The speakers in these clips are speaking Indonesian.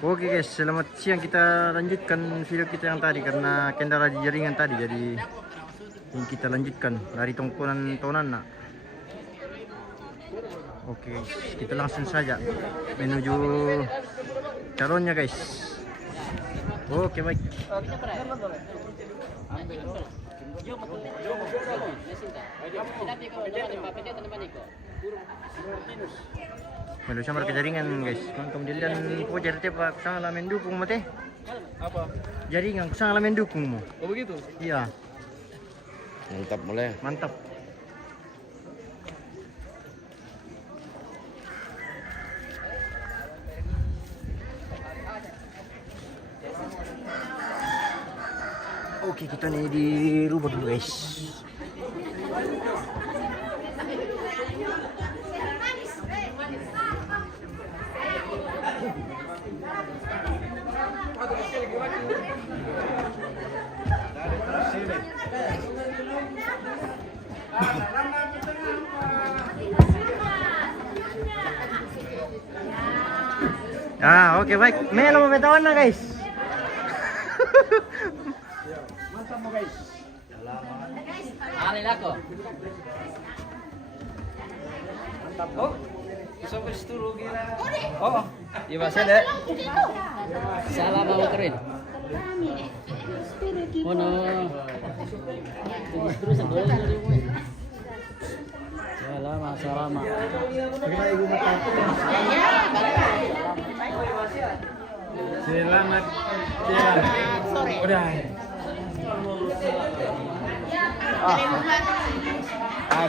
Oke guys, selamat siang. Kita lanjutkan video kita yang tadi karena kendala di jaringan tadi. Jadi ini kita lanjutkan dari tongkonan Tonana. Oke, kita langsung saja menuju calonnya guys. Oke baik. Melu samar ke jaringan guys. Kemudian pojar teh Pak sang lamen dukung mate. Apa? Jaringan sang lamen dukung mo. Oh begitu? Iya, Mantap mulai. mantap. Oke, kita nih di rumah dulu guys. Ah, oke baik. Melo betawan na guys. Mantap mo guys. Alin ako. Mantap ko. Gusto ko isturo gila. Oo. Iba siya deh. Salah mau keren. Ono. Terus Salama, salama. Selamat jalan. Udah.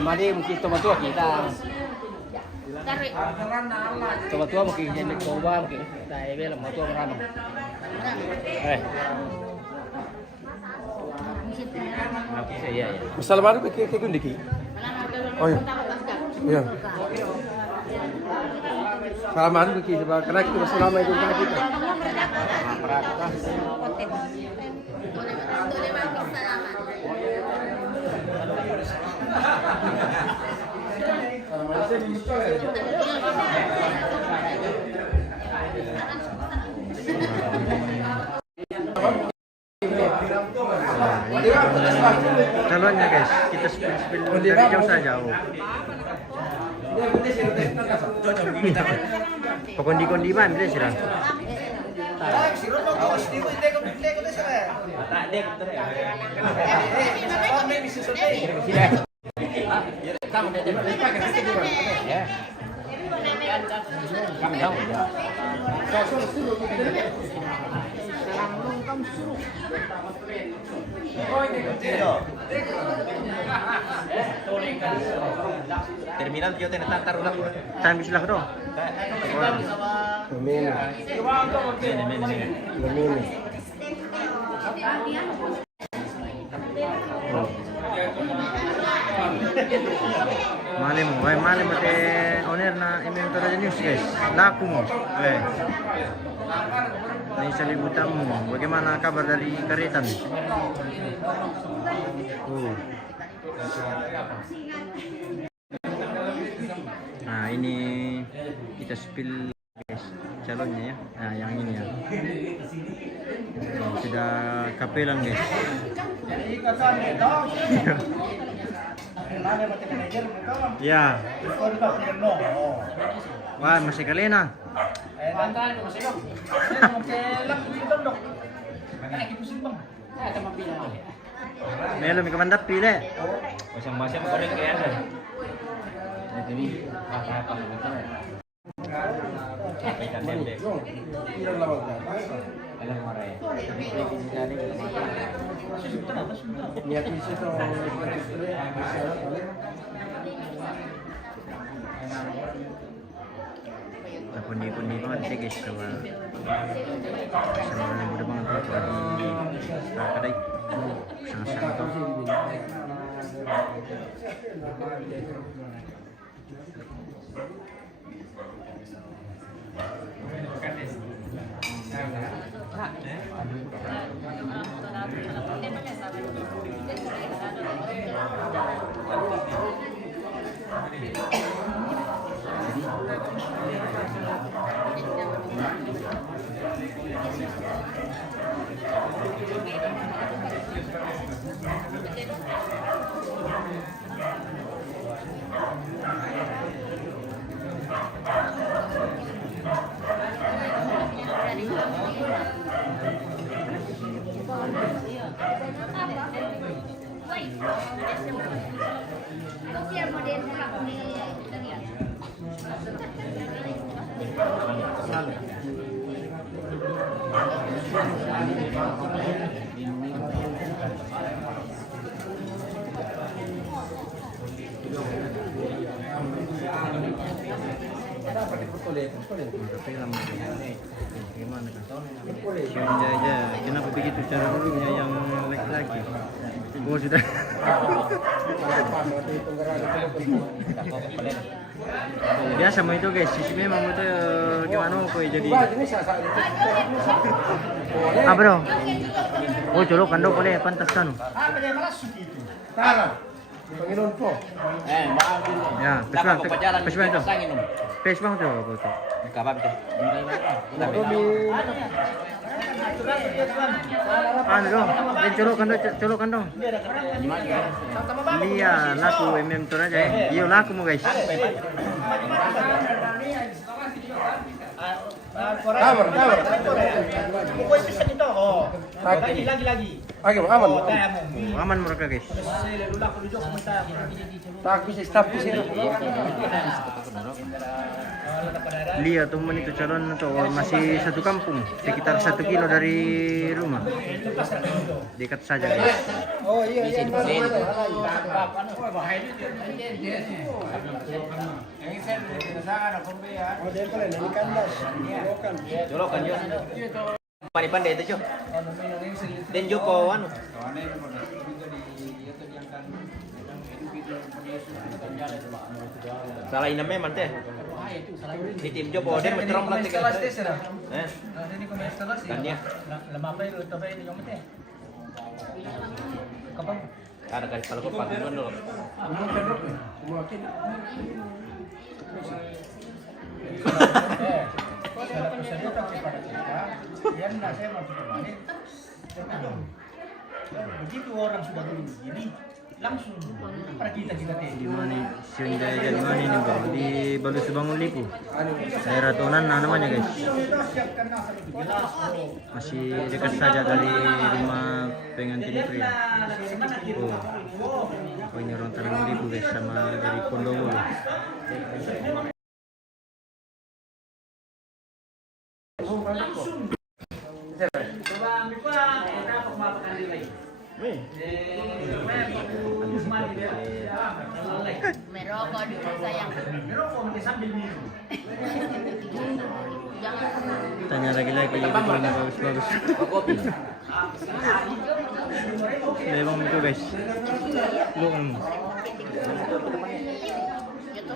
Mari mungkin tua kita. Tua mungkin jadi coba mungkin. Kita bela mau tua merana. Iya. Masalah baru kayak gundiki. Oh iya. Iya. Salaman begini coba karena kita masih lama itu kan kita. Calonnya guys, kita spill dari jauh saja. Kondi man dia sih. Terminal kita tatar ulang. Tahan bislah dong. Ini. Malim mate owner na inventory aja news guys. Laku mo. Nah, salibutan mo. Bagaimana kabar dari Karitan? Nah, ini kita spill guys calonnya ya. Nah, yang ini ya. Sudah kapelan guys. Ya. Wah, masih kalena. Melo may kamandap pili. Masang-masang ko rin kaya na. Ini Pundi-pundi banget sih guys sama yang mudah banget tuh di kadai sangat-sangat tuh. Gimana kan? Aja. Kenapa begitu cara dulunya yang laki-laki? Oh sudah. Biasa mau itu guys, sisi memang itu gimana kok jadi. Ah bro. Oh colokan dong boleh pantas kan? Panginoon po. Ya, pesbang itu. Pesbang itu apa itu? Ano dong? Colokan dong. Lia, laku MM to aja. Iyo laku mo guys. Kamar. Lagi. Oke, aman. Aman mereka guys. Tak bisa stop di sini. Lia teman itu calon itu masih satu kampung, sekitar 1 kilo dari rumah. Dekat saja guys. Oh iya. Jolokan yo. Pandai itu, Jo. Dan Joko anu. Salah ini memang teh. Di tim Joko dia mencerong pelatih kan. Kan dia. Ada kali kalau kau pakai dulu. Begitu orang sudah dulu begini, langsung pada kita Di mana Sionjaya di mana ini bro? Di Balus Bangun Lipu. Daerah Tonan namanya guys. Masih dekat saja dari rumah pengantin pria. Oh ini orang Tanah Lipu guys sama dari Pondowolo. Merokok dulu sayang. Tanya lagi-lagi betul bagus-bagus. Memang itu guys.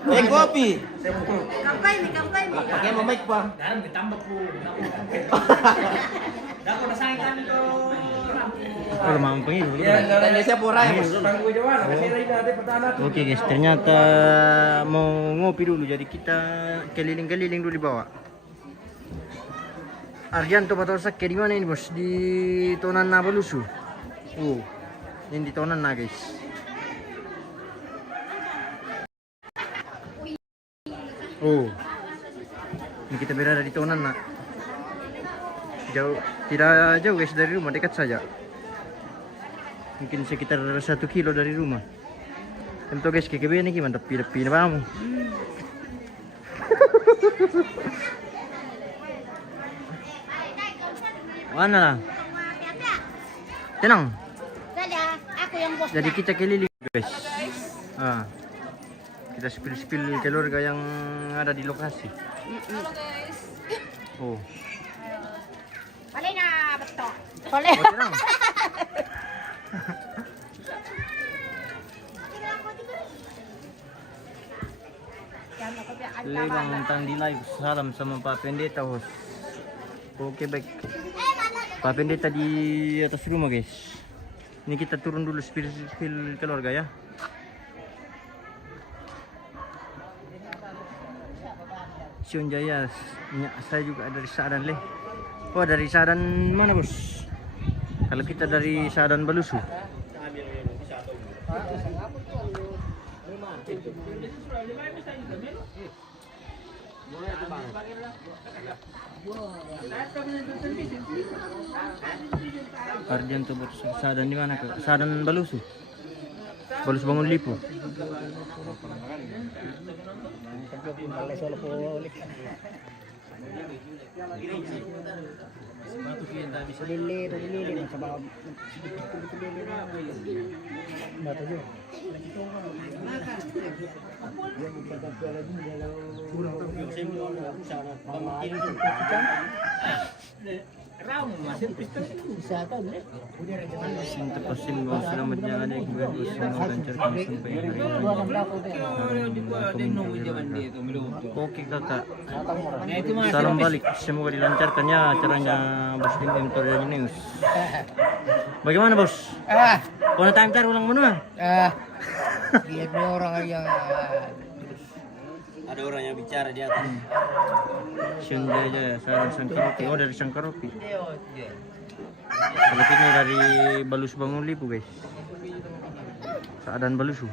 Lu Kopi. Kampay nih. Pakai mic, Bang. Dalam ditambah po. Dako nasangi kami to. kalau mampu ini. Tanya siapa orang? Oke guys, ternyata mau ngopi dulu jadi kita keliling-keliling dulu di bawah. Arjanto Batolsak di mana ini bos? Di Tonan Balusu. Oh, ini di Tonan guys. Oh, ini kita berada di Tonan jauh, tidak jauh guys dari rumah, dekat saja. Mungkin sekitar 1 kilo dari rumah. Tentu guys, kekebe ini mantap pindah-pindah kamu. Mana lah? Tenang. Aku yang bos. Jadi kita keliling guys. Kita spill keluarga yang ada di lokasi. Oh. Boleh na betul. Boleh. Oh, tenang. Lebang tentang di live. Salam sama Pak Pendeta host. Oke baik. Pak Pendeta di atas rumah guys. Ini kita turun dulu spill keluarga ya. Sionjaya, saya juga dari Sadan leh. Oh dari Sadan mana bos? Kalau kita dari Sadan Balusu. Arjanto Sadan di mana kak? Sadan Balusu. Balus Bangun Lipu. Lili, lili, macam Sinta pasin mo selamat jalan ya gue semua lancarkan sampai hari ini. Oke kakak. Salam balik, semoga dilancarkannya acaranya Bos Dim Torjani News. Bagaimana bos? Kona time tar ulang menu? Lihat orang yang Ada orang yang bicara di atas. Sunda aja, sarang Sangkaropi. Oh dari Sangkaropi. Kalau ini dari Balus Bangun Lipu guys. Seadan Balusu.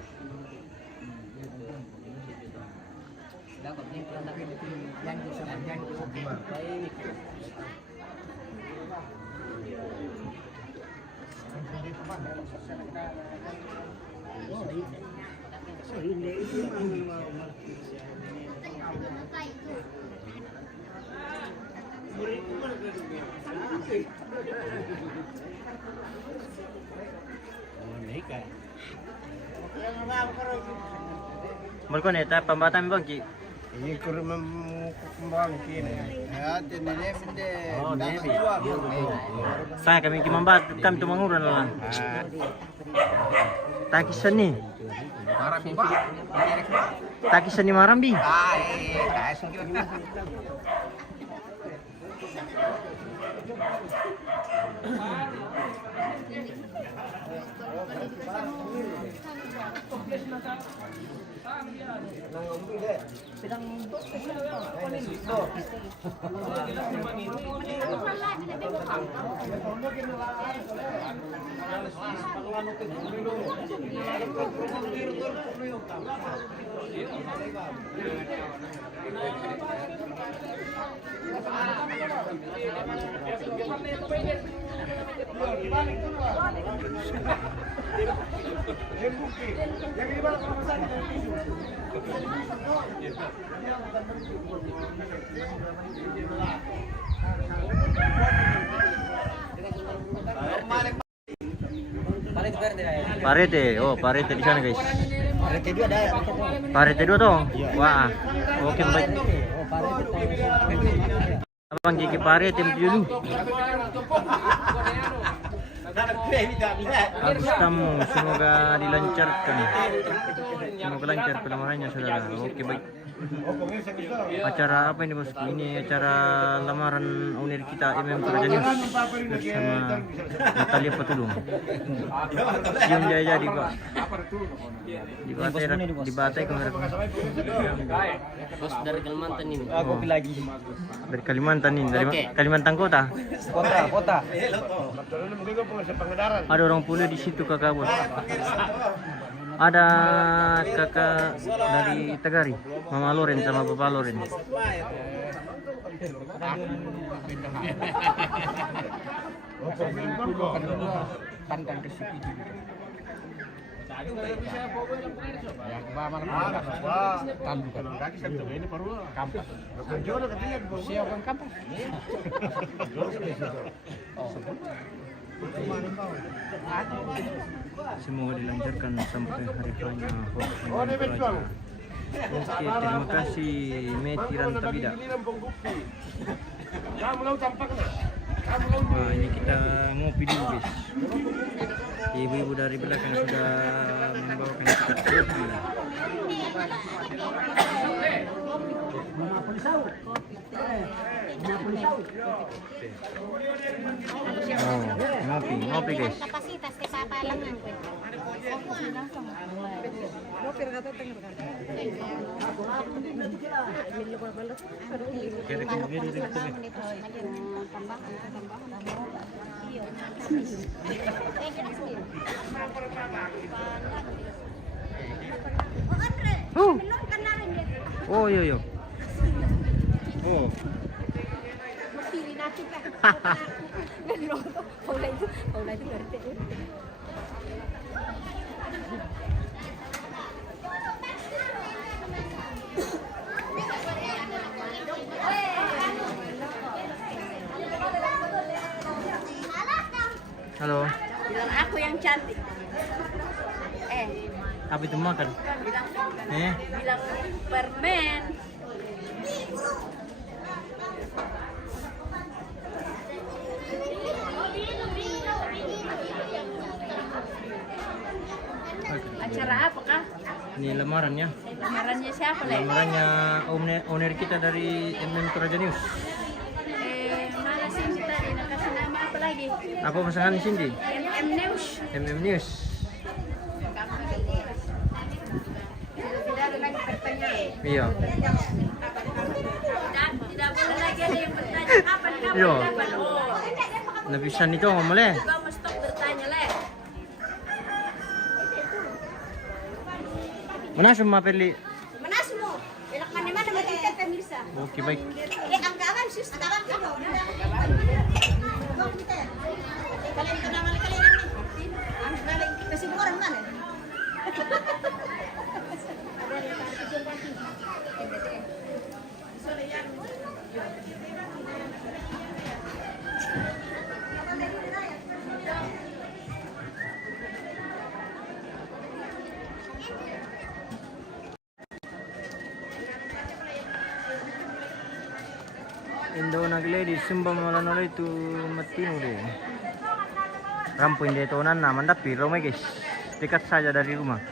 Mereka neta pembatan bang Ki. Ini kurang kembang kini. Ya, ini Saya kami kimambat kami tu manguran lah. Takisan ni. Takisan ni Marambi. Parete, oh Parete di sana guys. Parete dua ada. Parete dua tuh. Wah, oke baik. Abang Kiki Parete dulu. Agus tamu, semoga dilancarkan. Semoga lancar pelamarannya saudara. Oke baik. Acara apa ini bosku? Ini acara lamaran owner kita MM Torjani bersama Natalia Patulung. Siang jaya di Pak. Di Batai kemarin. bos dari Kalimantan ini. Kopi lagi. Dari Kalimantan ini, dari Kalimantan Kota. Kota. Ada orang pula di situ kakak bos. Ada kakak dari Tegari, Mama Loren sama Bapak Loren. Pantang ke situ. Semoga dilancarkan sampai hari raya. Oke, terima kasih Meti Rantabida. Wah, ini kita ngopi dulu guys. Ibu-ibu dari belakang sudah membawakan kita kopi. Oh, ngopi guys. Kapasitas ke papalangan ko. Oh, yo. Oh. Pilih natin ka. Paulay itu berarti. Halo. Bilang aku yang cantik. Apa itu makan? Bilang permen. Acara apa kah? Ini lamarannya. Lamarannya siapa Le? Lamarannya owner kita dari MM Toraja News. Mana Cindy tadi? Nakasih nama apa lagi? Apa pasangan Cindy? MM News. MM News. Tidak ada lagi pertanyaan. Iya. Tidak boleh lagi ada yang bertanya kapan. Iya. Oh, Nabisan itu ngomong kamu stop bertanya Le. Mana semua Perli? Mana semua? Belok mana-mana mati kita pemirsa. Oke baik. Angkawan sus, angkawan kamu. Kalian itu nama kalian ini. Kasih orang mana? Indo nagledi sumba malan oleh itu matinu deh. Rampuin dia tonan nah mantap rumah guys. Dekat saja dari rumah.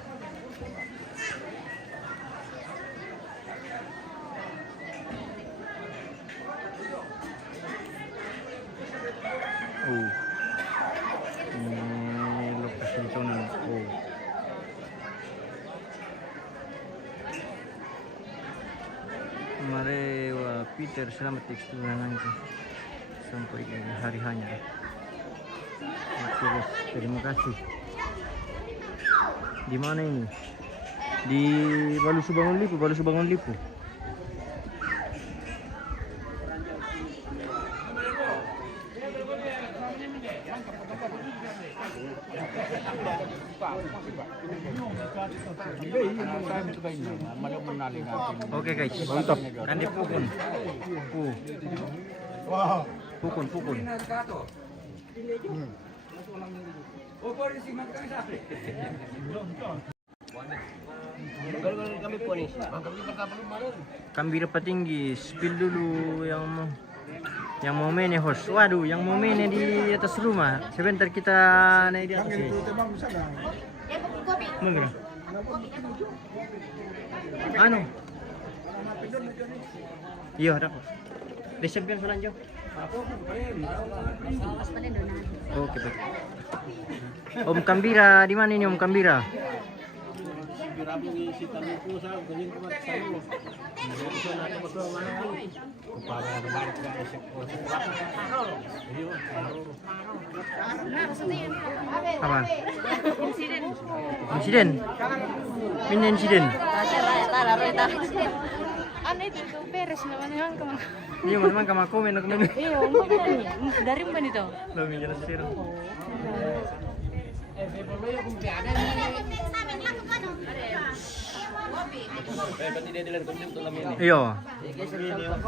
Ini lokasi tonan. Mari Peter selamat eksploran sampai hari hanya. Oke guys, terima kasih. Di mana ini? Di Balusu Bangun Lipu. Oke guys, mantap. Kandi pukun. Wow. Pukun. Kambira Patinggi, spill dulu yang mau main host. Waduh, yang mau main di atas rumah. Sebentar kita naik di atas. Mungkin. Anu. Iya, ada. Resepnya selanjutnya. Oke, baik. Om Kambira, di mana ini Om Kambira? Apa? Insiden? Min insiden? Ano itu beres naman yung kamang. Iya, memang kamar komen aku memang. Iya, dari mana itu? Lo minyak siro. Iya.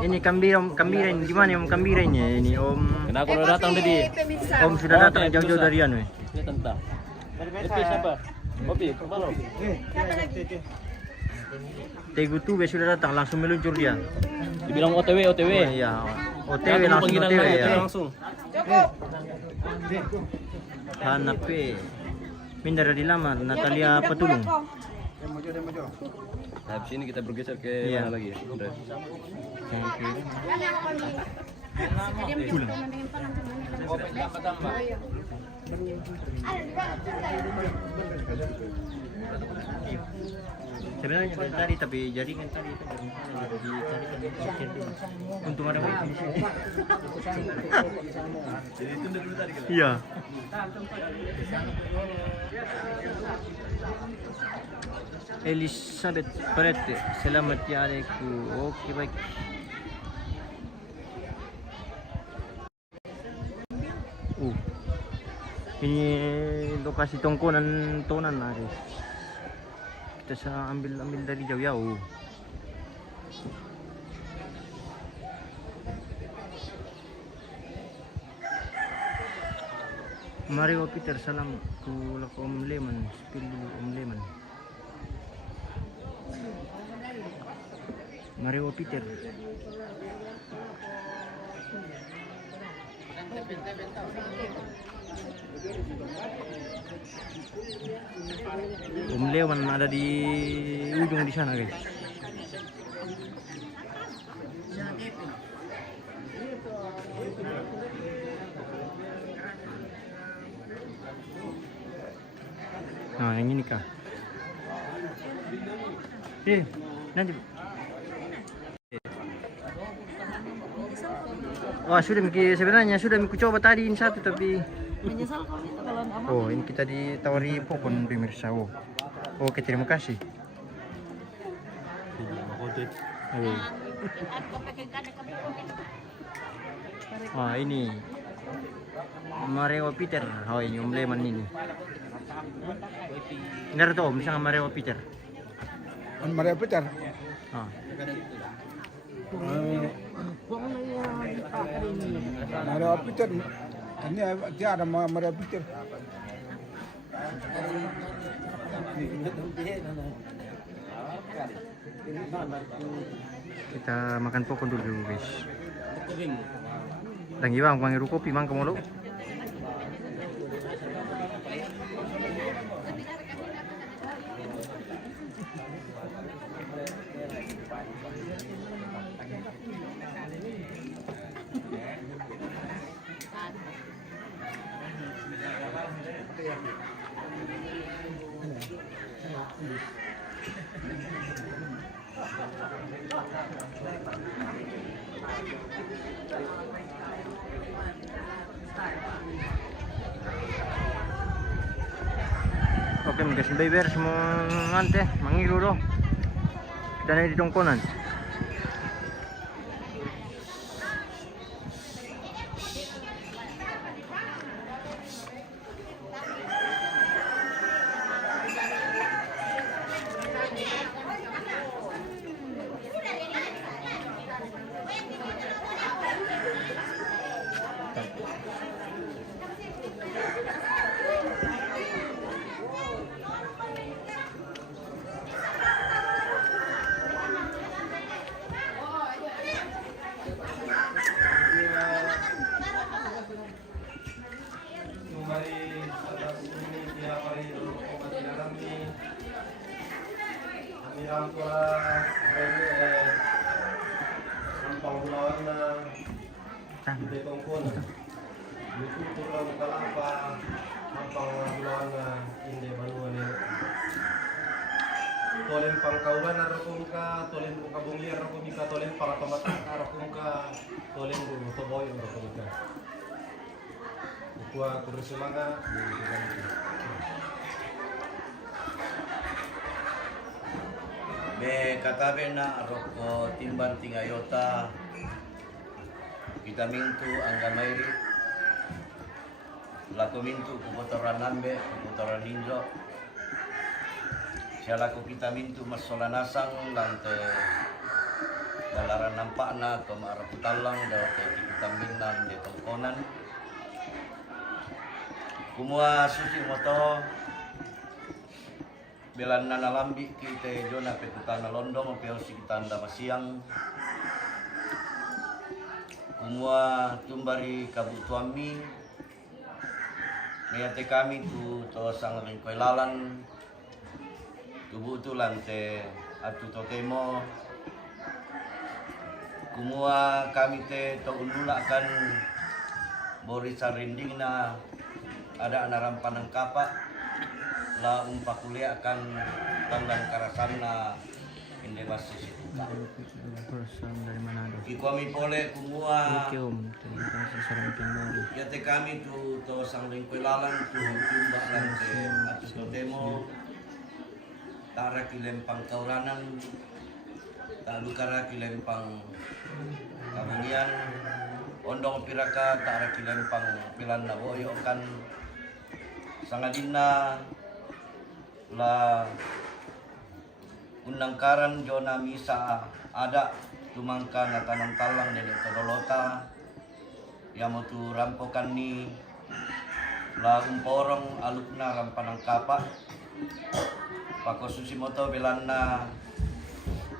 Ini kambira ini gimana Om Kambira ini? Ini Om. Kenapa udah datang tadi? Om sudah datang jauh-jauh dari anu. Ini tentang. Itu siapa? Kopi, kemana? Tegu tuh sudah datang langsung meluncur dia. Dibilang OTW. Oh, iya. OTW langsung OTW ya. Langsung. Hanape. Pindah dari lama Natalia Petulung. Habis ini kita bergeser ke mana lagi ya? Pulang. Sebenarnya dari tadi tapi jaringan tadi itu dicari untung ada wifi di sini. Jadi tunda dulu tadi kan? Iya. Elizabeth Perete, selamat ya adekku. Oke baik. Ini lokasi tongkonan tonan ada. Kita sa ambil dari jauh-jauh. Mario Peter salam ku Om Leman, spill dulu Om Leman. Mario Peter. Om Leman ada di ujung di sana guys. Nah, yang ini kah? Nanti. Wah, sebenarnya sudah aku coba tadi ini satu tapi Menyesal kami itu kalau aman. oh, ini kita ditawari pohon pemirsa. Oh. Oke, terima kasih. Oh. Wah, ini Mario Peter. Oh, ini Om Leman ini. Benar tuh, misalnya Mario Peter. Maria Peter. Ah. Maria Peter. Ini dia ada Maria Peter. Kita makan pokok dulu guys. Lagi bang, panggil kopi mang kemulu. Oke, mga baby, semua ngante, mangilu do. Kita na di tongkonan. Tolen pangkaulan arakum ka, tolen kabungi arakum ka, tolen pangatomatak arakum ka, tolen toboy arakum ka. Kuha kurisumaga. Be katabe na roko timban tingayota kita mintu angga mairi laku mintu kubotoran nambe kubotoran ninjo sialaku kita mintu masola nasang lante dalaran nampakna to maraputalang dawate kita minnan de tongkonan kumua suci moto belan nana lambi kita jona petutana londong peo sikitanda masiang kumua tumbari kabutuami niate kami tu to sang lingkoi lalan tubuh tu lante atu totemo kumua kami te to unulakan bori sarinding na ada anaram panang kapak la kuliah akan tandang karasan na hindi masih Person dari Manado. Ikuami pole kumua Oke Om, terima kasih sarang pinori. yate kami tu to sang lingkoi lalang tu tumba lante atu totemo tara kilempang kauranan talukara kilempang kabungian ondong piraka tara kilempang pilan na boyo kan sangadina la unangkaran jona misa ada tumangka na tanang talang nila tololota yamo tu rampokan ni la umporong alukna rampanang kapa pako susimoto belanna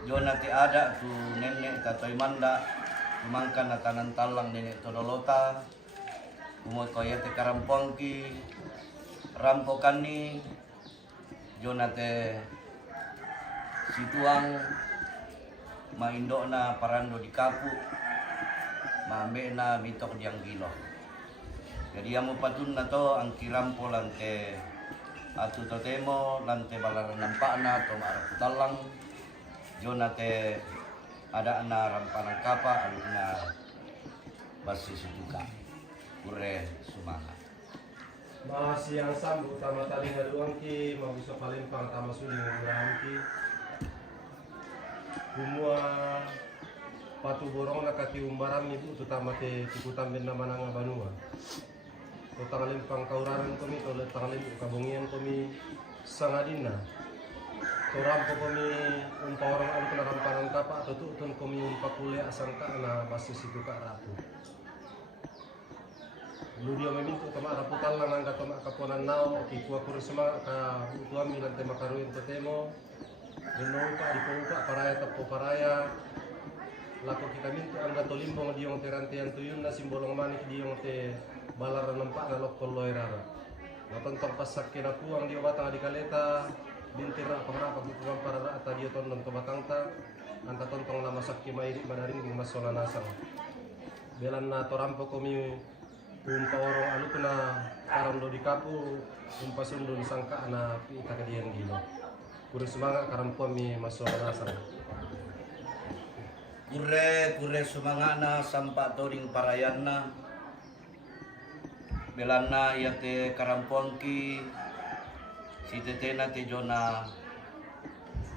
jona ti ada tu nenek tatoy manda kumangkan na tanan talang nenek todolota umoy koya te karampongki rampokan ni jona te situang maindo na parando di kapu maambe na bitok diang gilo. Jadi amo patun na to ang kirampo lante atu totemo lante balaran nampakna to maarap talang jona te ada na rampanan kapa anu na basi situka ure sumaha. Masih yang sambut tama tali ngaduang ki mabusa paling pang tama suling ngurang ki kumua patu borong na kati umbaran ibu utama te tikutan ben nama nanga banua to tangalim pang kauraran komi to tangalim kabongian komi sangadina to rampo komi umpa orang anu kena rampanan kapa to tutun komi umpa kuliah asangka na basis itu ka rapu Ludio memintu tama raputan lang ang katoma kaponan nao kikuha kuro sama ka utuami lang tema karuin to temo Dinuka di pauka paraya tapo paraya lako kita mintu ang gatolimbong di yung terantian tuyun na simbolong manik di yung te balaran nampak na lokol loirara natontong pasak kinakuang di batang di kaleta bintira pangrapa bukuang parara at di ton ng tumatangta ang tatontong na masak kimairi madaring ng masola nasang belan na torampo komi orong alu na karando di kapu umpasundo sangka na pita kadiang gilo Kure semangat karampuan mi masuk nasang. Kure semangat na sampak toring parayanna belanna yate karampuan ki si tetena te jona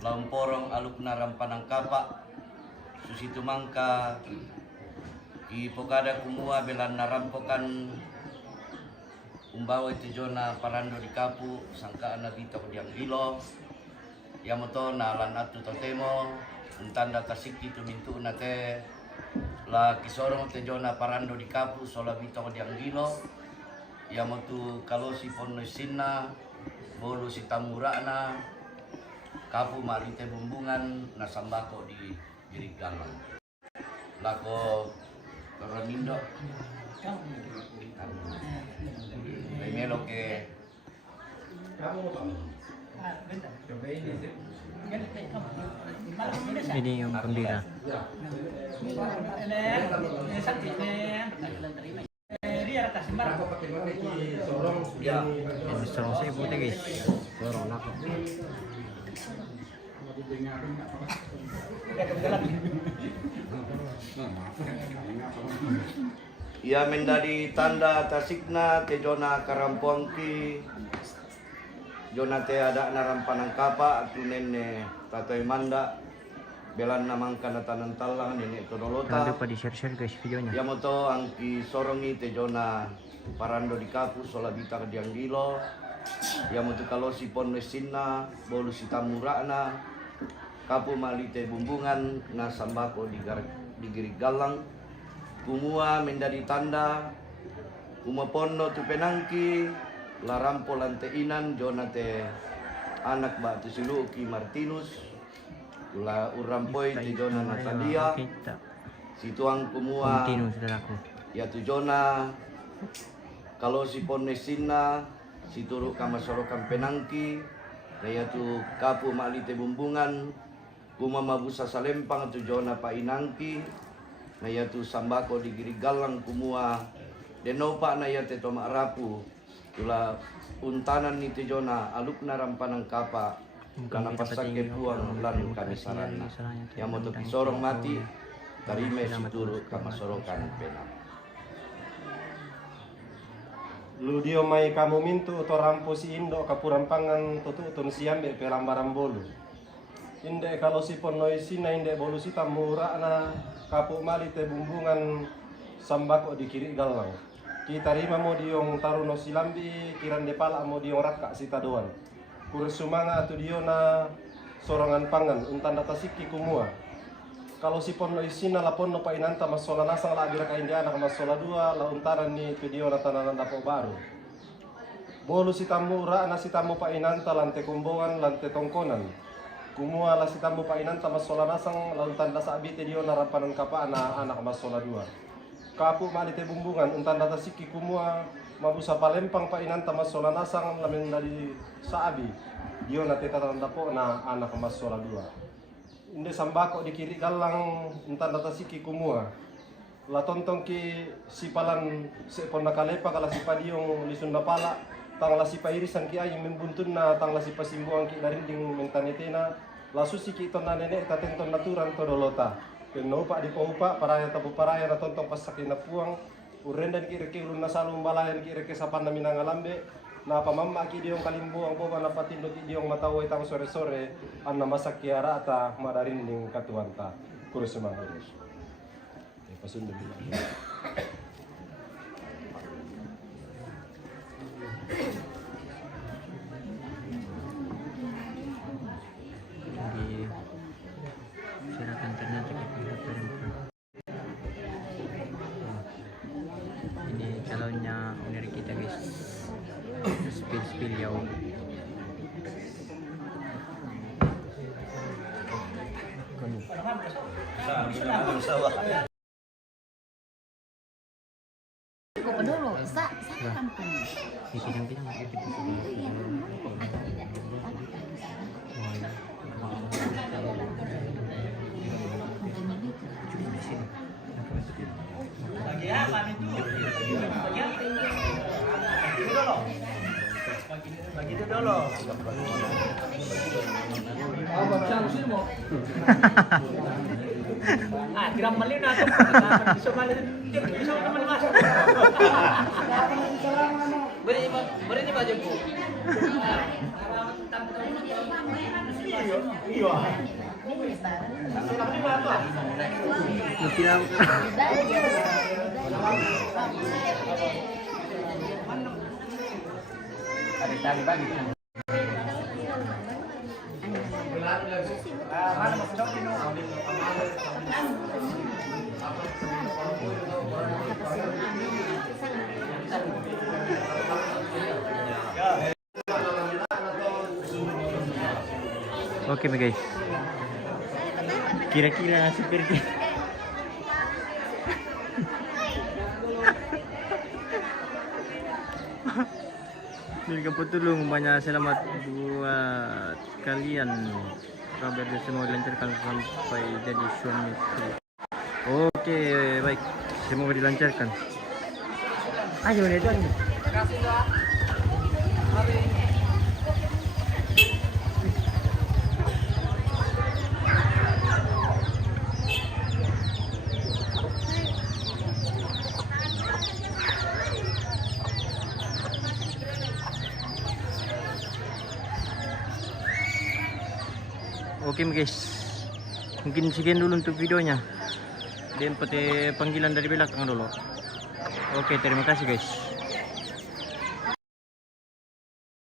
lamporong alukna rampanang kapa susitu mangka i pokada kumua belanna rampokan umbawa te jona parando di kapu sangka ana bitok diang gilo Yamoto na lan atu totemo untanda tasiki tu mintu nate la kisorong te jona parando di kapu sola bito di anggilo Yamoto kalosi ponno sinna bolu si tamurana kapu marite bumbungan na sambako di diri galang lako Ramindo melo ke Ini yung pembira. Sorong sa ibu guys. Sorong ako. Ia mendari tanda tasikna te jona karampongki jona te ada narampanang kapa atu nene tatoy manda belan namang kanatanan talang nene todolota Nanti pa di share guys videonya. Yamoto angki sorongi te jona parando di kapu sola bita kadiang gilo Yamoto kalosi ponno sinna bolu si tamurana kapu malite bumbungan na sambako di giri galang kumua mendari tanda kumaponno tu penangki larampo lante inan jonate anak batu siluki Martinus ula urampoi ti jona Natalia situang kumua ya tu jona kalau si ponnesina situru kamasorokan penangki ya tu kapu malite bumbungan kuma mabusa salempang tu jona pa inangki na ya tu sambako di giri galang kumua denopa na ya te toma rapu tula untanan ni tejona alukna rampanang kapa kana pasake puang lan kami sarana yamoto kisorong mati tarime situru kamasorokan pena Ludio mai kamu mintu to rampo si indo kapurampangan tutu tun siambe pelambaran bolu inde kalau si ponoi sina inde bolu si tamura na kapu mali te bumbungan sambako di kiri galang kita rima mo diong taruno silambi kiran depala mo diong raka sita doan kursumanga atu diona sorangan pangan untan data siki kumua kalau si ponno isina la ponno pa inanta masola nasang la bira ka indiana ka masola dua la untaran ni tu diona tananan dapo baru Bolo si tamu ra na si tamu painanta lante kumbongan lante tongkonan. Kumua la si tamu painanta masolanasang lautan la sabite dio narapanan kapa anak masola dua. Kapu malite bumbungan untan data siki kumua mabusa palempang painanta masolanasang lamen dari saabi. Dio na tetatanda po na anak masola dua. Inde sambako di kiri galang untan data siki kumua. La tontong ki sipalan sepon nakalepa kala si padiong lisunda pala. Tangla si pairisan ki ay membuntun na tangla si pasimbuang ki narinding mentanetena lasu si ki iton na nenek tatenton naturan todolota peno pa di paupa paraya tapu paraya na tontong pasakin na puang urendan ki reke luna salum balayan ki reke sapan na minangalambe na pamamma ki diong kalimbuang boba na patindo ki diong matawai tang sore-sore an na masak ki ara ata madarinding katuanta kurusuma kurus pasunod bila Silakan ternyata ini calonnya owner kita guys, spill ya. Ko dulu, sa kampung. Pinang-pinang Lagi ya, kami itu. Bagi itu dulu. Oh, bagus sih mo. Ah, kira mali na to. Bisa mali. Bisa naman masuk. Beri ni baju ko. Iya. Tali bagi. Oke guys, kira-kira seperti berikan petulung, banyak selamat buat kalian. Kabar semua dilancarkan sampai jadi suami istri. Oke, baik, semoga dilancarkan. Ayo itu aja. Kasih doa. Mari. Oke guys, mungkin sekian dulu untuk videonya. Dan panggilan dari belakang dulu. Oke, terima kasih guys.